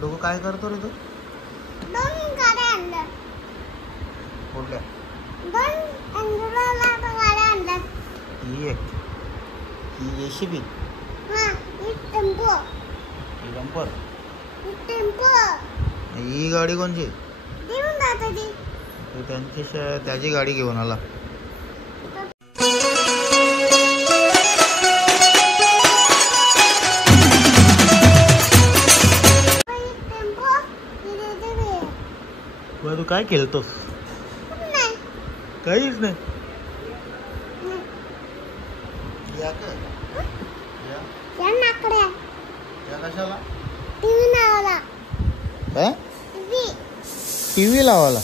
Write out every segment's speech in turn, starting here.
लोक काय करतो रे तू? दोन गाड्या आणल्या. कुठल्या? दोन एंड्रोला गाड्या आणल्या. ही एक, ही JCB, हां, ही टेम्पो. ही डंपर. ही टेम्पो. ही गाडी कोणची? देऊन जाते ती. तू त्याची गाडी घेऊन आला. तू काय खेळतोस? नाही. काहीच नाही. या नाकड्या. या कशाला? टीव्ही लावायला. काय? टीव्ही लावायला.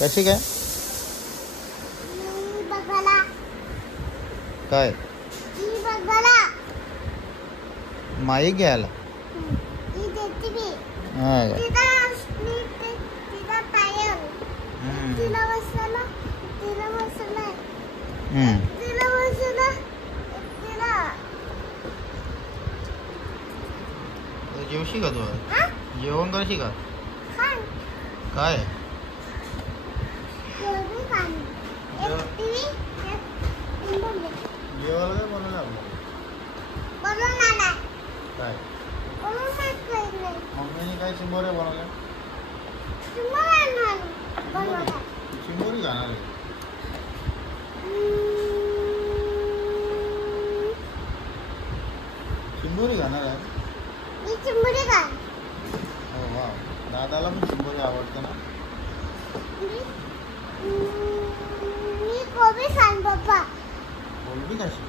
कशी काय? बघायला. काय? बघायला. माईक घ्यायला. जेवशी का तू? जेवण करशी का? काय जेवायला काय बनवलं? काय मम्मीने काय चिंबोऱ्या बनवल्या? चिंबोरी खाणार आहे. चिंबोरी खाणार आहे. हो वा, दादाला पण चिंबोरी आवडते ना. कोलबी कशी?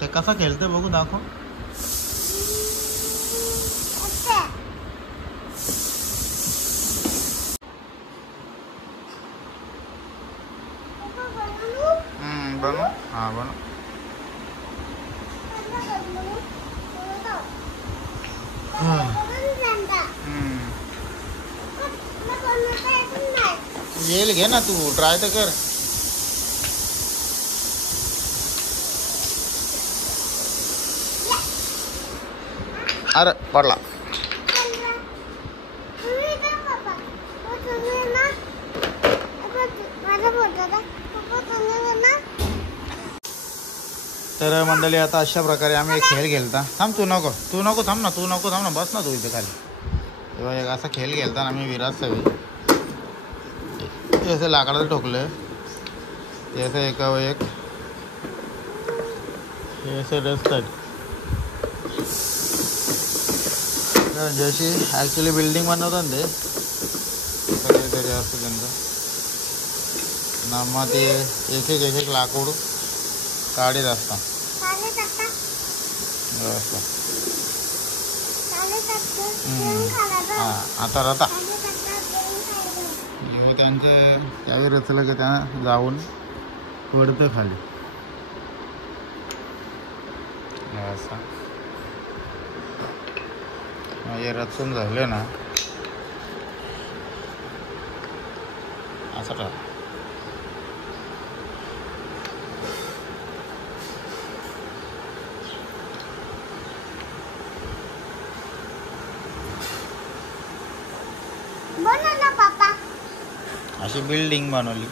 ते कसा खेळते बघू, दाखव. बनव. हा बनव. येईल, घे ना तू, ट्राय तर कर. अरे पडला. तर मंडळी, आता अशा प्रकारे आम्ही एक खेळ खेळता. थांब, तू नको थांब ना, बस ना तू इथे खाली. तेव्हा एक असा खेळ खेळता आम्ही विराट सगळी. ते असं लाकडाचं ठोकलं, ते असं एकावर एक, हे असं रस्तात. जशी ॲक्च्युली बिल्डिंग बनवतात ते काहीतरी असतं त्यांचं ना. मग ते एक एक लाकूड काढीत असतात. आता राहता त्यांचं त्यावेळी रचलं की त्या जाऊन पडतं खाली असं. हे रचून झाले ना असं राहतं. अशी बिल्डिंग बनवली.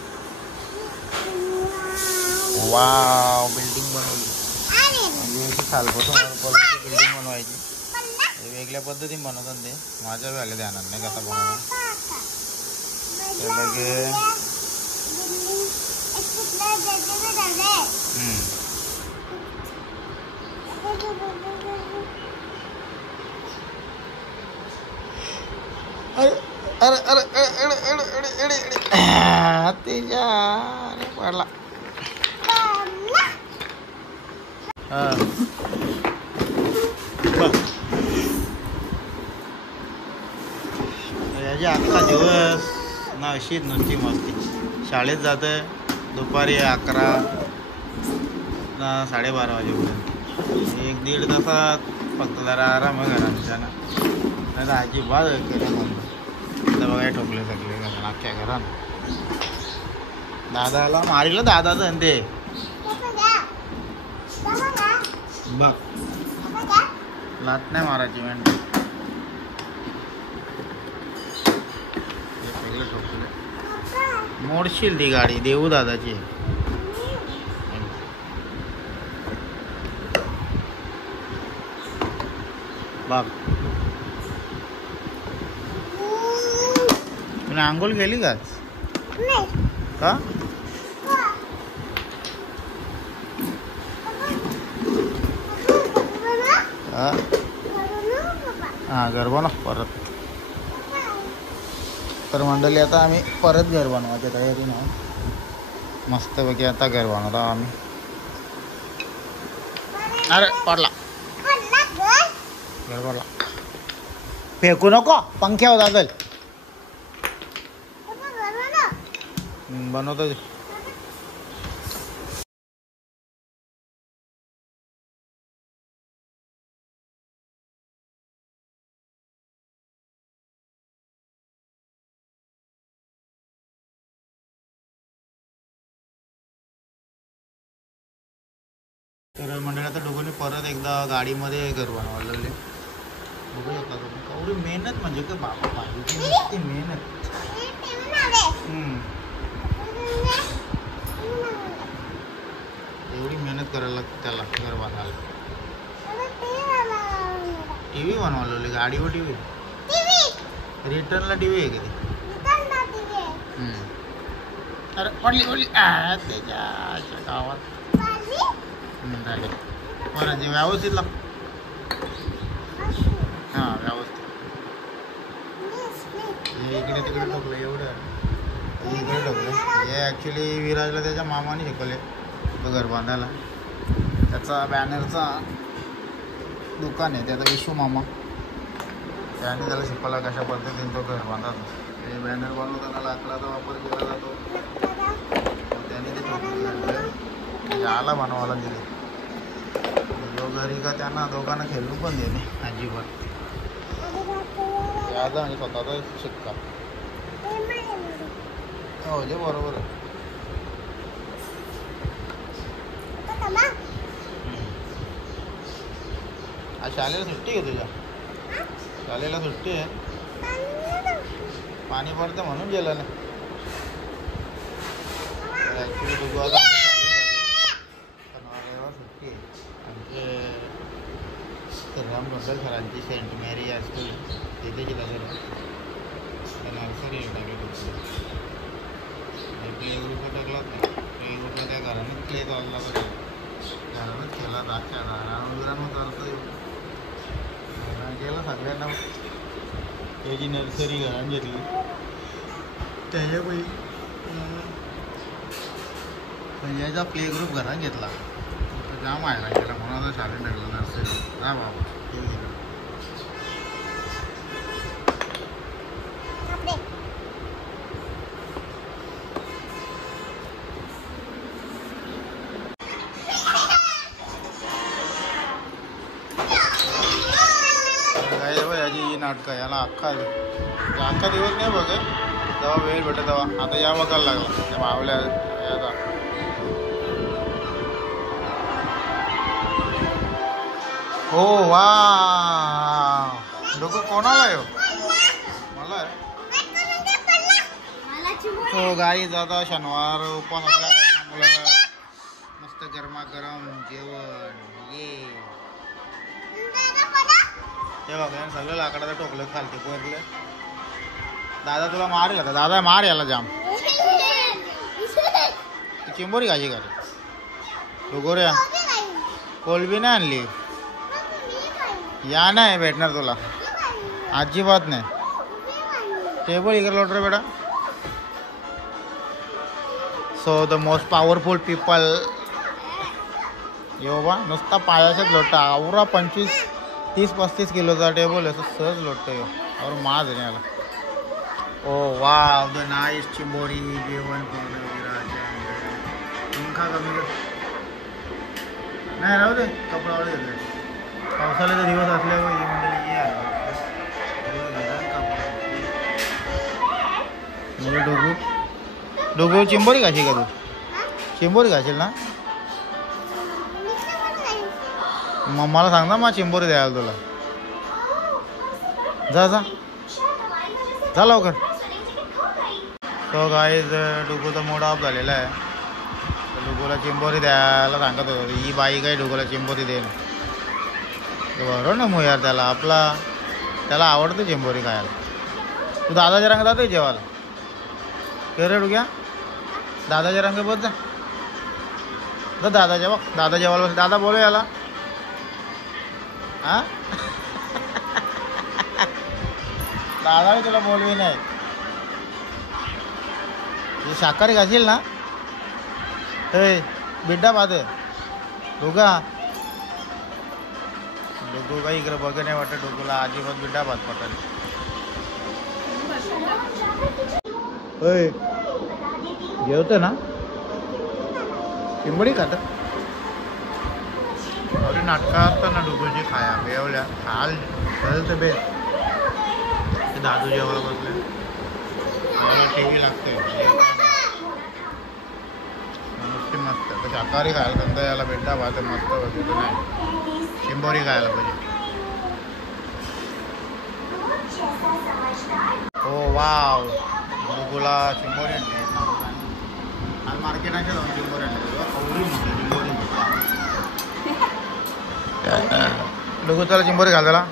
वाव, बिल्डिंग बनवली. म्हणजे अशी खालपासून बिल्डिंग बनवायची. वेगळ्या पद्धतीने बनवतात ते. माझ्या वेळेला ध्यानात नाही कसा बनवला. अरे अरे पडला. याची अख्खा दिवस ना अशीच नुसती मस्ती. शाळेत जातं दुपारी 11 ना 12:30 वाजेपर्यंत. 1-1.5 तासात फक्त जरा आराम आहे घरात. नाही तर अजिबात केलं म्हणतो. तर बघा ठोकले सगळे अख्ख्या घरात. दादाला मारिलं दादाचं ते. बघ लाट नाही मारायची मेंढ सगळे ठोकले मोडशील ती गाडी देऊ दादाची बघ तुला आंघोळ केली का का हां घर बनव परत तर मंडळी आता आम्ही परत घर बनवायच्या तयारी नाही मस्तपैकी आता घर बनवतो आम्ही अरे पडला घर पडला फेकू नको पंख्यावर दादल बनवतो तर मंडळी आता दोघांनी परत एकदा गाडीमध्ये घर बनवायला लागले बघू शकता तुम्ही एवढी मेहनत म्हणजे का बाबा पाहिजे नुसती मेहनत एवढी मेहनत करायला लागते त्याला घर बांधायला टी व्ही बनवायला लागली गाडीवर टी व्ही रिटर्नला टी व्ही आहे कधी अरे पडली पडली त्याच्या गावात झाले परत व्यवस्थित लाग हां व्यवस्थित हे इकडे तिकडे ठोकलं एवढं इकडे ठोकलं हे ॲक्च्युली विराजला त्याच्या मामाने शिकवले तो घर बांधायला त्याचा बॅनरचा दुकान आहे त्याचा विशू मामा त्याने त्याला शिकवला कशा पद्धतीने तो घर बांधतात ते बॅनर बनवताना लाकडाचा वापर केला जातो त्याने ते ठोकले आला बनवायला दिले जो घरी का त्यांना दोघांना खेळून पण दिले अजिबात याचा म्हणजे स्वतःचा शिक्का हो जे बरोबर आहे आज शाळेला सुट्टी आहे तुझ्या शाळेला सुट्टी आहे पाणी पडतं म्हणून गेलं ना ॲक्च्युली तुझं आता शनिवार सुट्टी आहे आमचे राम मंडल सरांची सेंट मेरी हायस्कूल तिथे गेला जरा नर्सरी टाकली प्ले ग्रुपला टाकलाच नाही प्ले ग्रुपला त्या घरानेच प्ले चालला तर घरानंच केला दागच्या घरानं चालतं केलं सगळ्यांना त्याची नर्सरी घरानं घेतली त्याच्यापैकी म्हणजे याचा प्ले ग्रुप घरात घेतला जाम आहे गेला म्हणून आता शाळेत टाकलं नर्सरी हा बाबा ते गेलं याची नाटकं याला अख्खा दिवस नाही बघ तेव्हा वेळ भेटत तेव्हा आता या बघायला लागला त्या मावल्या याचा हो वा डोकं कोणाला आहे मला हो गाई जाता शनिवार उपवास असल्या कारणामुळे मस्त गरमागरम जेवण ये हे बघा सगळं लाकडाचं टोकलं खालते पोरलं दादा तुला मारेल आता दादा मार याला जाम चिंबोरी खायची का डोगोऱ्या कोलबी नाही आणली या नाही भेटणार तुला अजिबात नाही टेबल इकडे लोट रे बेटा so the most powerful people यो बा नुसता पायाचाच लोटा आवरा 25-30-35 किलोचा टेबल आहे सहज लोटतो यो और माज नाही आला ओ वाव द नाईस चिंबोरी जेवण पंखा कमी नाही राहू दे कपडा वाढ देते पावसाळ्याचा दिवस असल्यावर ही मंडळी ये डोगू डोगू चिंबोरी खाशील का तू चिंबोरी खाशील ना मला सांग ना मग चिंबोरी द्यायला तुला. जा जा जा लवकर. तो गाईज डुगूचा मूड ऑफ झालेला आहे. डुगूला चिंबोरी द्यायला सांगत होतो. ही बाई काय डुगूला चिंबोरी दे ना. बरोबर ना मग यार त्याला त्याला आवडतं चिंबोरी खायला. तू दादाच्या रंग जातोय जेवायला. रे डुग्या दादाच्या रंग बस जा. दादाच्या बघ दादा जेवायला बस. दादा बोलू याला. हा दादा तुला बोलवी नाही. शाकाहारी खाशील ना. ए बिड्डा पाहते डुगा. डुगू काही इकडे बघ नाही वाटत. डुगूला अजिबात बिड्डा भात पडतात. जेवतं ना चिंबोरी खात. अरे नाटकं असतात ना डुगूची खाया बेवल्या खाल तर बेस्ट. ते दादू जेवायला बसले. टी व्ही लागते नुसती मस्त. तर शाकाहारी खायला समजा याला भेटा भात मस्त वगैरे नाही. चिंबोरी खायला पाहिजे. हो वाव डुगूला चिंबोरी आणली. आज मार्केटाच्या जाऊन चिंबोरी आणली. चिंबोरी डुगू त्याला चिंबोरी घाल त्याला.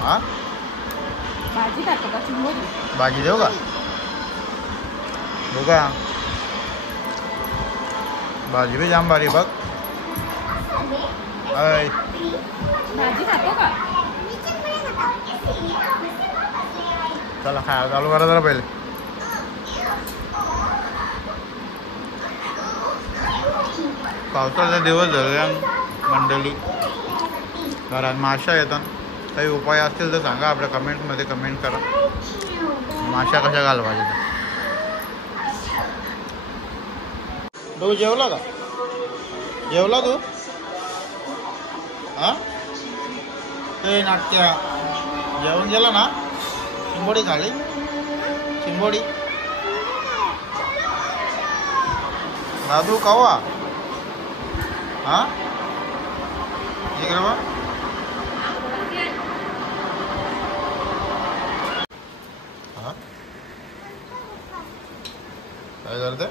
हा भाजी देऊ का डुगा. भाजी भी जाम भारी बघ. चला खायला चालू करा जरा पहिले. पावसाचा दिवस झाले मंडळी. घरात माशा येतात. काही उपाय असतील तर सांगा आपल्या कमेंटमध्ये. कमेंट करा माशा कशा घालवायच्या. तू जेवला का. जेवला तू. हा ते नाट्य जेवण गेला ना. चिंबोडी खाली चिंबोडी. दादू कवा हा इकडे बा. हा काय करते.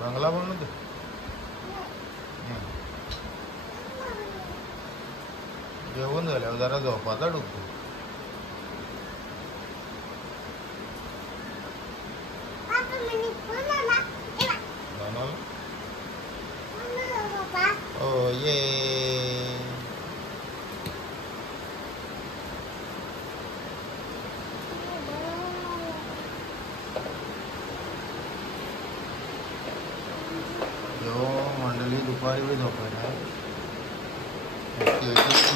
बंगला बोल ना. जेवण झाल्यावर जरा झोपाचा डुकतो. ओ ये मंडळी दुपारी बी झोपायला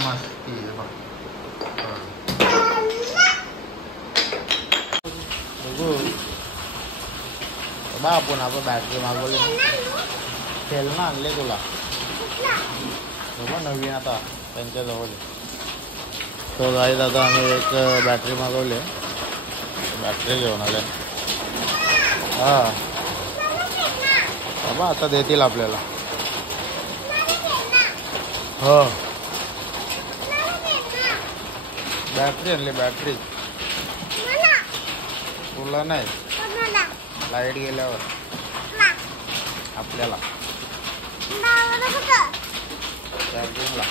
मस्ती बघू बा. आपण बॅटरी मागवली. खेळणं आणले तुला नवीन आता त्यांच्याजवळ. तो गाई दादा आम्ही एक बॅटरी मागवली. बॅटरी घेऊन आले. हा बाबा आता देतील आपल्याला. हो बॅटरी आणली. बॅटरी तुला नाही. लाईट गेल्यावर आपल्याला चार्जिंगला.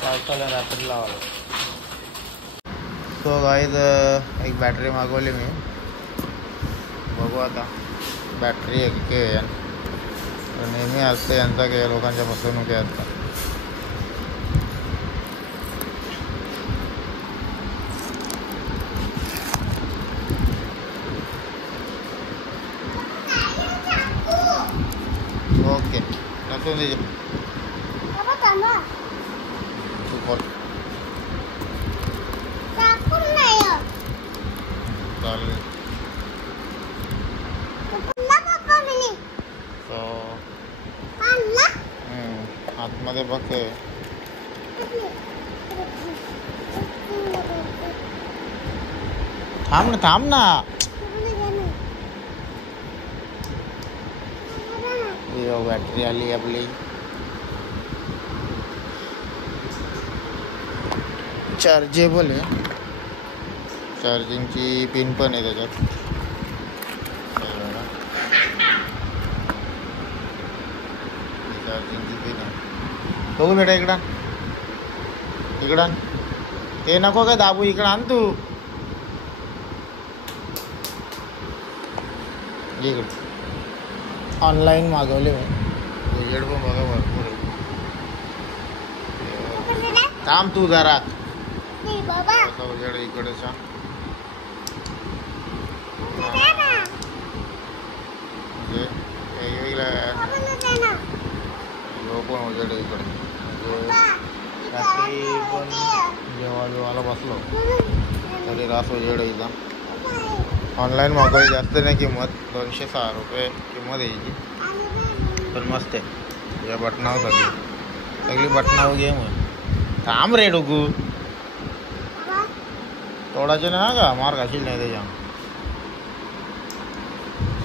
पावसाला रात्री लावायला. सो गाईज एक बॅटरी मागवली मी. बघू आता बॅटरी एक नेहमी असते यांचा काही लोकांच्या फसवणुकी असतात. ओके नसून दे चालेल. आतमध्ये बघ. थांब ना. बॅटरी आली आपली. चार्जेबल आहे. चार्जिंगची पिन पण आहे त्याच्यात. चार्जिंगची पिन आहे. बघू बेटा इकडं ते नको काय दाबू. इकडं आण तू. इकडे ऑनलाईन मागवले मी. उजेड पण बघा भरपूर आहे. थांब तू जरा. उजेड इकडेचा पण उजेड इकडे. रात्री पण जेव्हा बसलो तरी रास उजेड इथं. ऑनलाईन मागवली. जास्त नाही किंमत. 206 रुपये किंमत यायची. पण मस्त आहे. या बटनावर सगळी बटनावर गेम आहे. थांब रे डोकू. तोडाचे ना का मार घाशील नाही त्याच्या.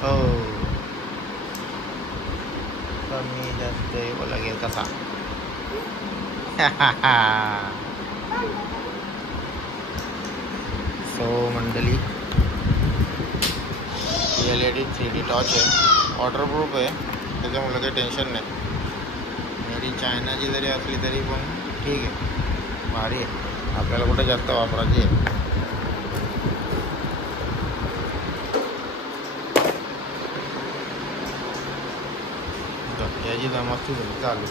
हो कमी जास्त लागेल कसा. सो मंडळी LED 3D टॉर्च आहे. वॉटरप्रूफ आहे त्याच्यामुळे काही टेन्शन नाही. मेड इन चायनाची जरी असली तरी पण ठीक आहे. भारी आहे. आपल्याला कुठे जास्त वापरायची आहे. याची मस्ती झाली चालू.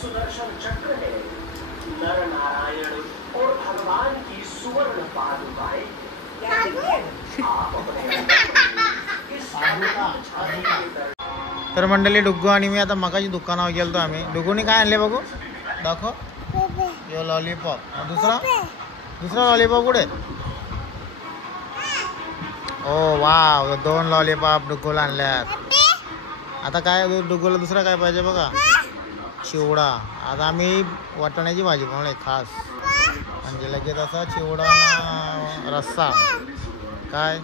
सुदर्शन चक्र है. नर नारायण और भगवान की सुवर्ण पादुकाएं. तर मंडळी डुग्गू आणि मी आता मगाची दुकानावर गेलतो आम्ही. डुग्गूनी काय आणले बघू दाखव. यो लॉलीपॉप. दुसरा लॉलीपॉप कुठे. ओ वाव 2 लॉलीपॉप डुग्गूला आणल्यात. आता काय डुग्गूला दुसरा काय पाहिजे बघा. चिवडा. आता आम्ही वाटाण्याची भाजी बनवली खास. म्हणजे लगेच असा चिवडा रस्सा. काय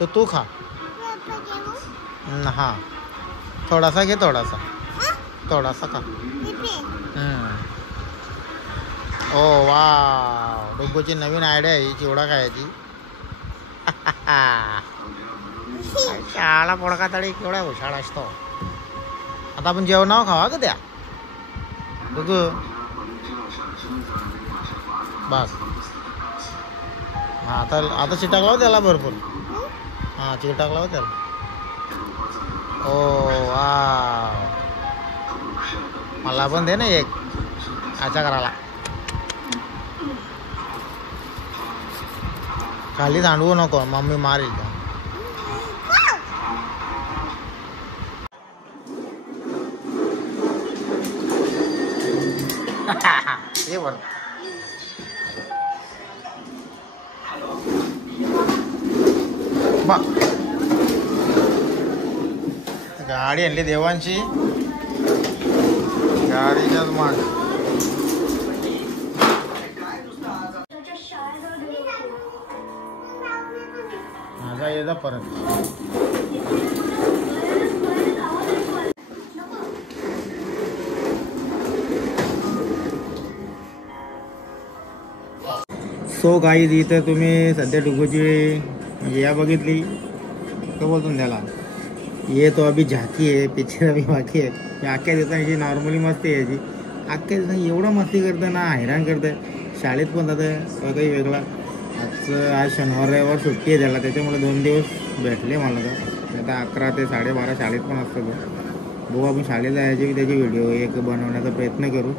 तो तू खा. हां थोडासा घे. थोडासा खा. ओ वा डुग्गूची नवीन आयडिया आहे चिवडा खायची. शाळा पोळका तरी केवढा हुशार असतो. आता आपण जेवणावर खावा का त्या डुग्गू. बस हां आता चिटाक लाव त्याला भरपूर. हां चिटाक लाव त्याला. ओ वा मला पण दे ना एक. अच्छा करायला खाली सांडवू नको. मम्मी मारेल का. ये बर गाडी आणली देवांची. गाडीच्याच माग माझा येजा परत. सो गाईज इथं तुम्ही सध्या डुग्गूची म्हणजे या बघितली तो बोलतो त्याला. ये तो अभी झाकी आहे. पिक्चर अभी बाकी आहे. अख्ख्या दिवसांची नॉर्मली मस्ती यायची. अख्ख्या दिवसांनी एवढं मस्ती करतं ना हैराण करतं. शाळेत पण जातं काही वेगळा. आज शनिवार रविवार सुट्टी आहे त्याला. त्याच्यामुळे 2 दिवस भेटले मला. तर आता 11 ते 12:30 शाळेत पण असतो तो. बघू आपण शाळेत जायचे की त्याची व्हिडिओ एक बनवण्याचा प्रयत्न करू.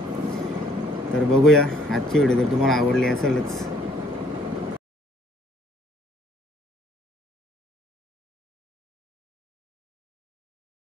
तर बघूया आजची व्हिडिओ जर तुम्हाला आवडली असेलच